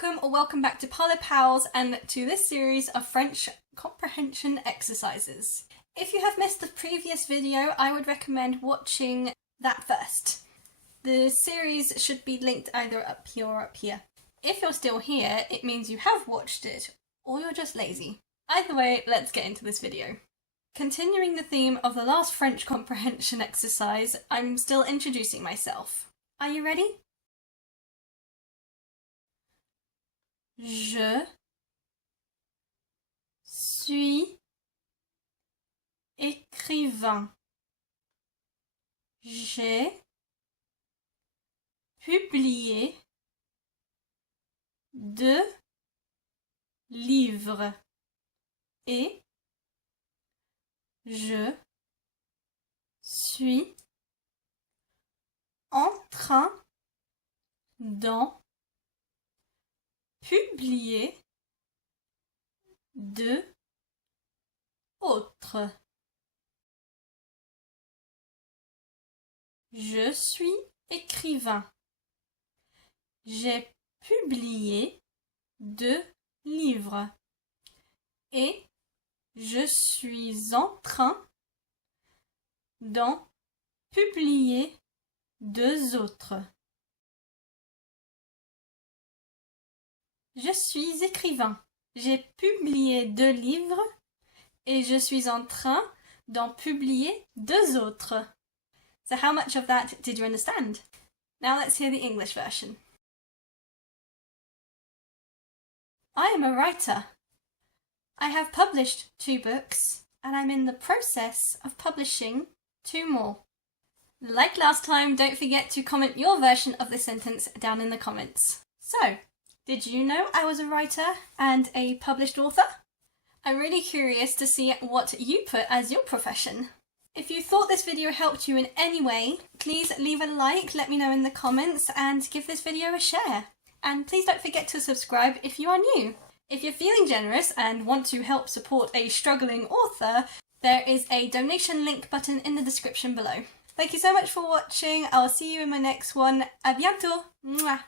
welcome or welcome back to Parlez Pals and to this series of French comprehension exercises. If you have missed the previous video, I would recommend watching that first. The series should be linked either up here or up here. If you're still here, it means you have watched it, or you're just lazy. Either way, let's get into this video. Continuing the theme of the last French comprehension exercise, I'm still introducing myself. Are you ready? Je suis écrivain. J'ai publié 2 livres et je suis en train d'en publier 2 autres. Je suis écrivain. J'ai publié 2 livres et je suis en train d'en publier 2 autres. Je suis écrivain. J'ai publié 2 livres et je suis en train d'en publier 2 autres. So how much of that did you understand? Now let's hear the English version. I am a writer. I have published 2 books and I'm in the process of publishing 2 more. Like last time, don't forget to comment your version of this sentence down in the comments. So, did you know I was a writer and a published author? I'm really curious to see what you put as your profession. If you thought this video helped you in any way, please leave a like, let me know in the comments, and give this video a share. And please don't forget to subscribe if you are new. If you're feeling generous and want to help support a struggling author, there is a donation link button in the description below. Thank you so much for watching. I'll see you in my next one. À bientôt! Mwah.